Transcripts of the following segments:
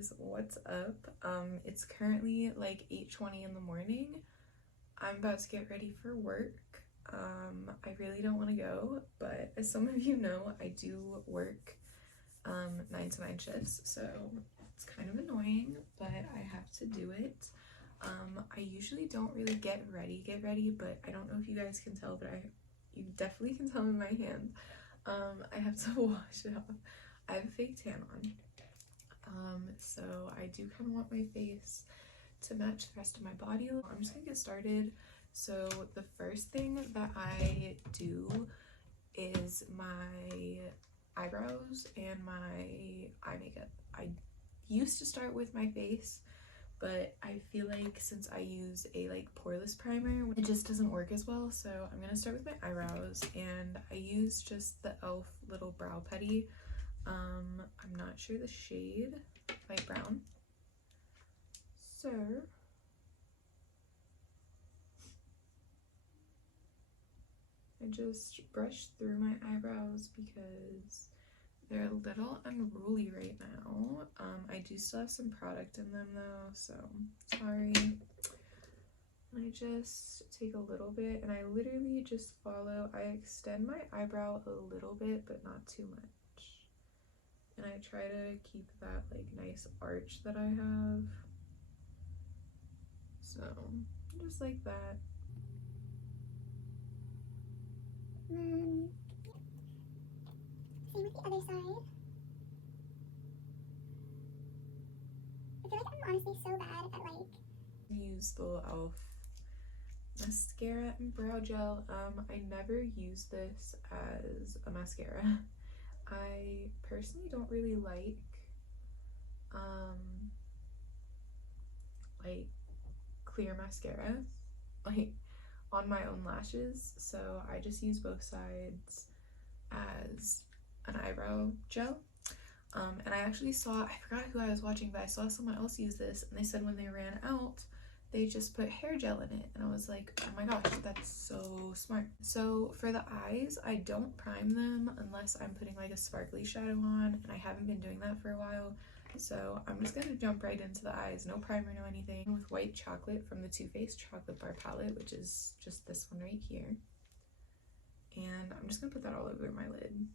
guys, what's up? It's currently like 8:20 in the morning. I'm about to get ready for work. I really don't want to go, but as some of you know, I do work 9 to 9 shifts, so it's kind of annoying, but I have to do it. I usually don't really get ready, but I don't know if you guys can tell, but you definitely can tell in my hand. I have to wash it off. I have a fake tan on. So I do kind of want my face to match the rest of my body. I'm just gonna get started. So the first thing that I do is my eyebrows and my eye makeup. I used to start with my face, but I feel like since I use a poreless primer, it just doesn't work as well. So I'm gonna start with my eyebrows, and I use just the e.l.f. little brow putty. I'm not sure the shade, light brown. So I just brush through my eyebrows because they're a little unruly right now. I do still have some product in them though, so sorry. I just take a little bit and I literally just follow. I extend my eyebrow a little bit, but not too much. And I try to keep that nice arch that I have. So just like that. Same with the other side. I feel like I'm honestly so bad at I use the e.l.f. mascara and brow gel. I never use this as a mascara. I personally don't really like clear mascara on my own lashes, so I just use both sides as an eyebrow gel. And I actually saw, I forgot who I was watching, but I saw someone else use this, and they said when they ran out, they just put hair gel in it, and I was like, oh my gosh, that's so smart. So for the eyes, I don't prime them unless I'm putting a sparkly shadow on, and I haven't been doing that for a while. So I'm just gonna jump right into the eyes, no primer, no anything, with white chocolate from the Too Faced Chocolate Bar palette, which is just this one right here. And I'm just gonna put that all over my lid.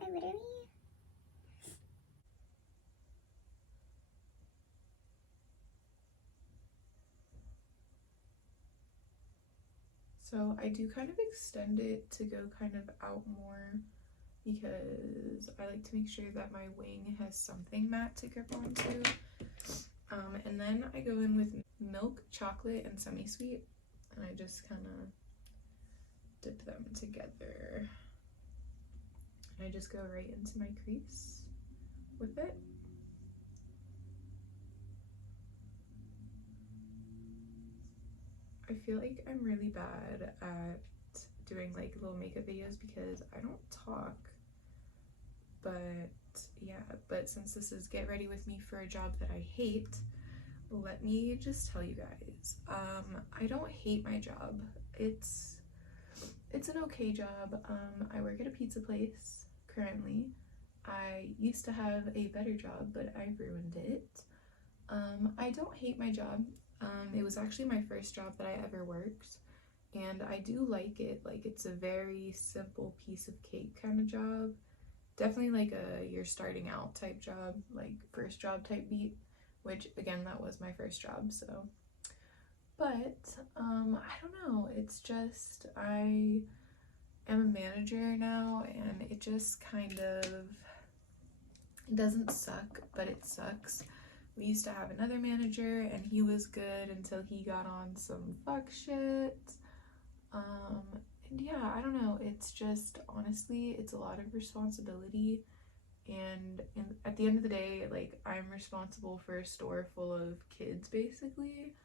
I literally So I do kind of extend it to go kind of out more because I like to make sure that my wing has something matte to grip onto. And then I go in with milk, chocolate, and semi-sweet, and I just kind of dip them together. And I just go right into my crease with it. I feel like I'm really bad at doing little makeup videos because I don't talk, but yeah, but since this is get ready with me for a job that I hate, let me just tell you guys, I don't hate my job. It's an okay job. I work at a pizza place currently. I used to have a better job, but I ruined it. I don't hate my job. It was actually my first job that I ever worked, and I do like it. It's a very simple piece of cake kind of job. Definitely a you're starting out type job, first job type beat, which again, that was my first job, so. But, I don't know, it's just, I am a manager now, and it just kind of, it doesn't suck, but it sucks. We used to have another manager, and he was good until he got on some fuck shit. And yeah, I don't know, it's just, honestly, it's a lot of responsibility, and at the end of the day, I'm responsible for a store full of kids, basically,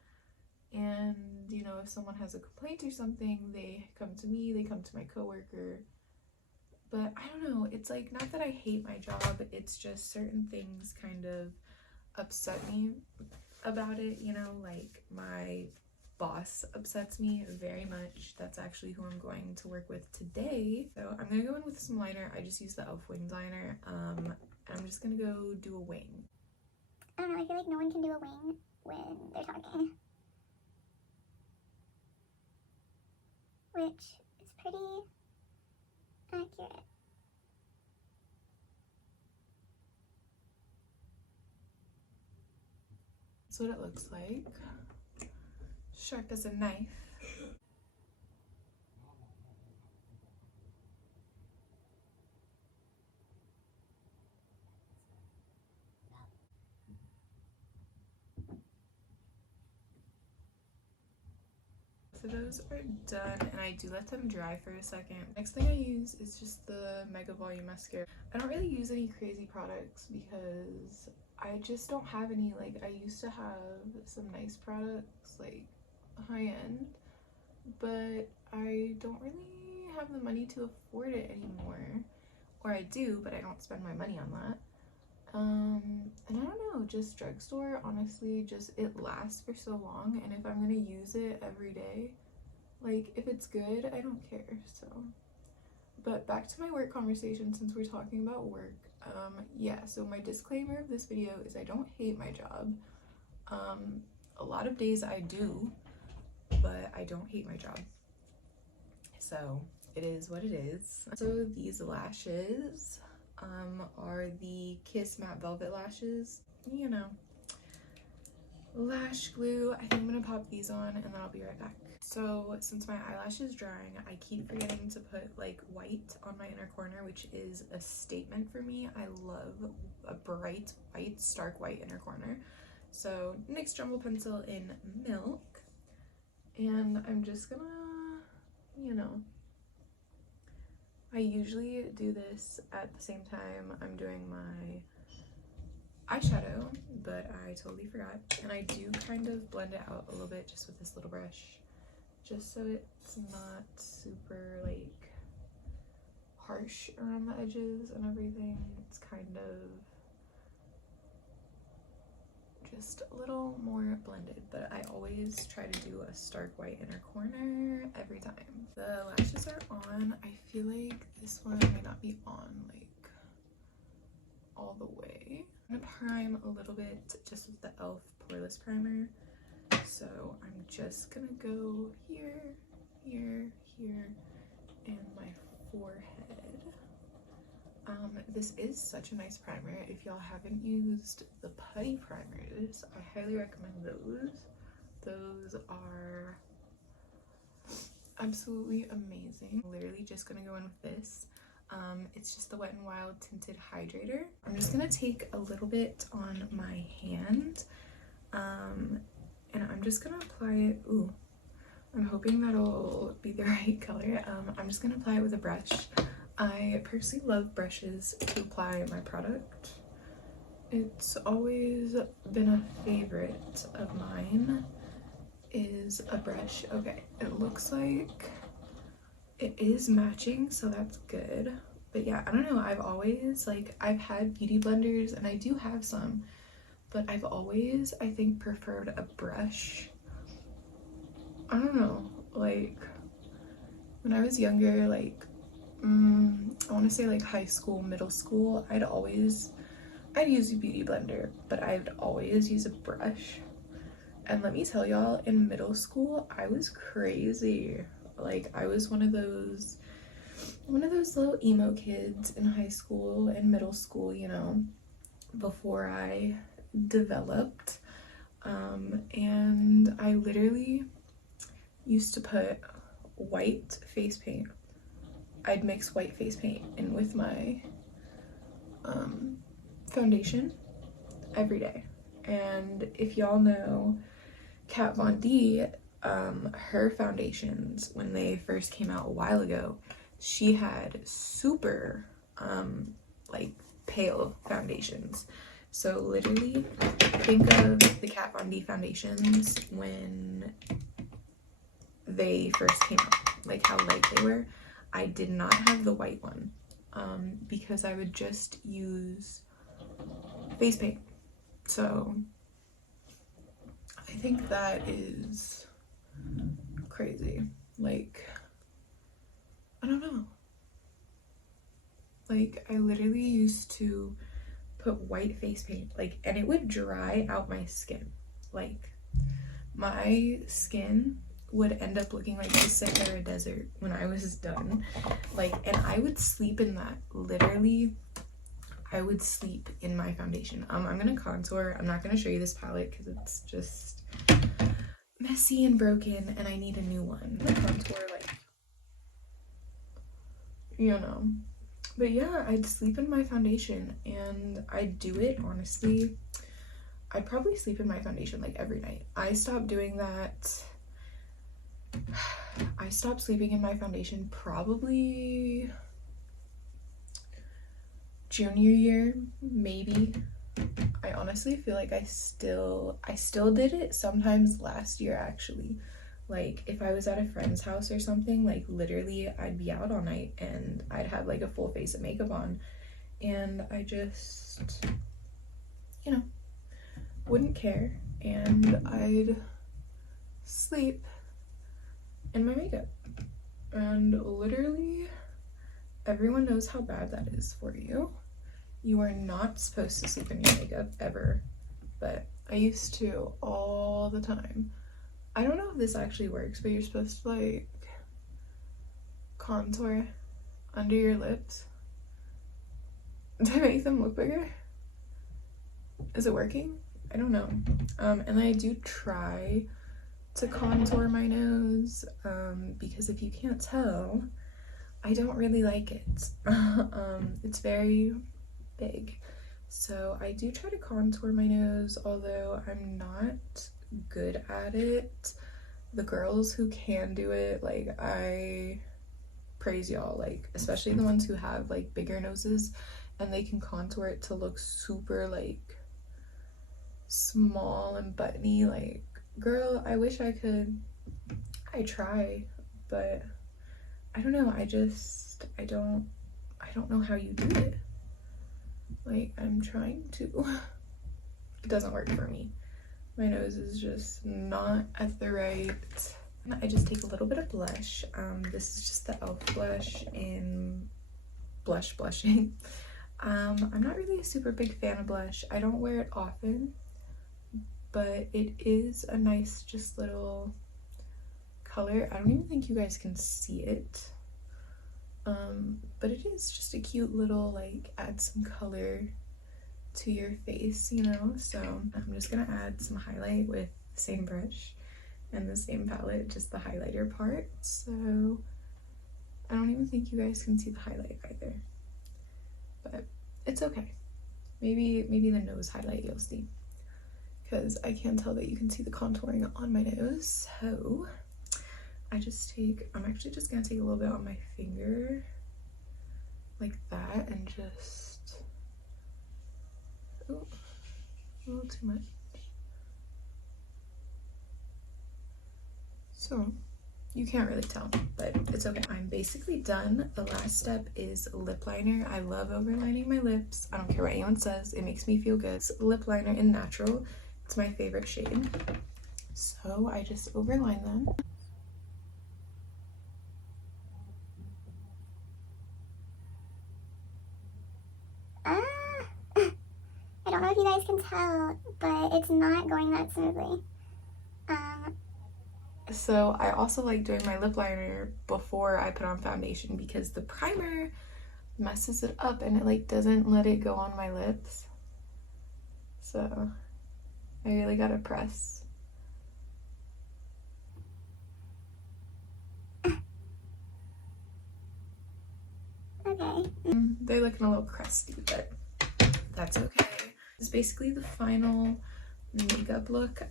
and, if someone has a complaint or something, they come to me, they come to my coworker, but I don't know, it's not that I hate my job, it's just certain things kind of upset me about it, my boss upsets me very much. That's actually who I'm going to work with today. So I'm gonna go in with some liner. I just use the e.l.f. winged liner. And I'm just gonna go do a wing. I don't know, I feel like no one can do a wing when they're talking. Which is pretty accurate. That's what it looks like. Sharp as a knife. So those are done, and I do let them dry for a second. Next thing I use is just the Mega Volume Mascara. I don't really use any crazy products because I just don't have any. Like, I used to have some nice products, like high end, but I don't really have the money to afford it anymore. Or I do, but I don't spend my money on that. And I don't know, just drugstore, honestly, just it lasts for so long, and if I'm gonna use it every day, like, if it's good, I don't care. So, but back to my work conversation, since we're talking about work. Yeah, so my disclaimer of this video is I don't hate my job. A lot of days I do, but I don't hate my job. So it is what it is. So these lashes are the Kiss Matte Velvet lashes. You know, lash glue. I think I'm gonna pop these on and then I'll be right back. So since my eyelash is drying, I keep forgetting to put like white on my inner corner, which is a statement for me. I love a bright white, stark white inner corner. So NYX Jumbo Pencil in Milk, and I'm just gonna, you know, I usually do this at the same time I'm doing my eyeshadow, but I totally forgot. And I do kind of blend it out a little bit just with this little brush, just so it's not super like harsh around the edges and everything. It's kind of just a little more blended, but I always try to do a stark white inner corner every time. The lashes are on. I feel like this one might not be on like all the way. I'm gonna prime a little bit just with the e.l.f. poreless primer. So I'm just gonna go here, here, here, and my forehead. This is such a nice primer. If y'all haven't used the putty primers, I highly recommend those. Those are absolutely amazing. I'm literally just gonna go in with this. It's just the Wet n Wild Tinted Hydrator. I'm just gonna take a little bit on my hand, and I'm just gonna apply it. Ooh, I'm hoping that'll be the right color. I'm just gonna apply it with a brush. I personally love brushes to apply my product. It's always been a favorite of mine, is a brush. Okay, it looks like it is matching, so that's good. But yeah, I don't know, I've always, like, I've had beauty blenders and I do have some, but I've always, I think, preferred a brush. I don't know, like, when I was younger, like, I want to say like high school, middle school, I'd use a beauty blender, but I'd always use a brush. And let me tell y'all, in middle school, I was crazy. Like, I was one of those little emo kids in high school and middle school, you know, before I developed. And I literally used to put white face paint. I'd mix white face paint in with my foundation every day. And if y'all know Kat Von D, her foundations, when they first came out a while ago, she had super like pale foundations. So literally think of the Kat Von D foundations when they first came out, like how light they were. I did not have the white one because I would just use face paint. So I think that is crazy. Like, I don't know. Like, I literally used to put white face paint, like, and it would dry out my skin. Like, my skin would end up looking like the Sahara Desert when I was done. Like, and I would sleep in that. Literally, I would sleep in my foundation. I'm gonna contour. I'm not gonna show you this palette because it's just messy and broken and I need a new one. Contour, like, you know. But yeah, I'd sleep in my foundation and I'd do it, honestly. I'd probably sleep in my foundation like every night. I stopped doing that. I stopped sleeping in my foundation probably junior year, maybe. I honestly feel like I still did it sometimes last year, actually. Like, if I was at a friend's house or something, like, literally I'd be out all night and I'd have like a full face of makeup on and I just, you know, wouldn't care and I'd sleep in my makeup. And literally everyone knows how bad that is for you. You are not supposed to sleep in your makeup ever, but I used to all the time. I don't know if this actually works, but you're supposed to like contour under your lips to make them look bigger. Is it working? I don't know. And I do try to contour my nose because if you can't tell, I don't really like it. It's very big. So I do try to contour my nose, although I'm not good at it. The girls who can do it, like, I praise y'all, like, especially the ones who have like bigger noses and they can contour it to look super like small and buttony. Like, girl, I wish I could. I try, but I don't know. I don't know how you do it. Like, I'm trying to. It doesn't work for me. My nose is just not at the right. I just take a little bit of blush. This is just the e.l.f. blush in Blush Blushing. I'm not really a super big fan of blush. I don't wear it often, but it is a nice just little color. I don't even think you guys can see it. But it is just a cute little, like, add some color to your face, you know? So I'm just gonna add some highlight with the same brush and the same palette, just the highlighter part. So I don't even think you guys can see the highlight either, but it's okay. Maybe the nose highlight you'll see, because I can tell that you can see the contouring on my nose. So I'm actually just gonna take a little bit on my finger like that and just, oh, a little too much. So you can't really tell, but it's okay. I'm basically done. The last step is lip liner. I love overlining my lips. I don't care what anyone says. It makes me feel good. It's lip liner in Natural. It's my favorite shade. So I just overline them. I don't know if you guys can tell, but it's not going that smoothly. So I also like doing my lip liner before I put on foundation because the primer messes it up and it like doesn't let it go on my lips. So I really gotta press. Okay. They're looking a little crusty, but that's okay. It's basically the final makeup look.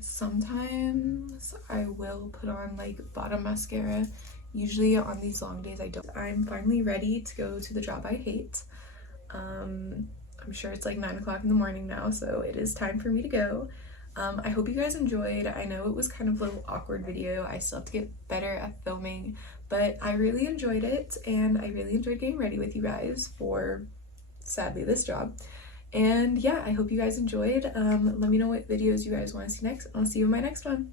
Sometimes I will put on like bottom mascara. Usually on these long days I don't. I'm finally ready to go to the job I hate. I'm sure it's like 9 o'clock in the morning now, so it is time for me to go. I hope you guys enjoyed. I know it was kind of a little awkward video. I still have to get better at filming, but I really enjoyed it, and I really enjoyed getting ready with you guys for, sadly, this job. And yeah, I hope you guys enjoyed. Let me know what videos you guys want to see next. I'll see you in my next one.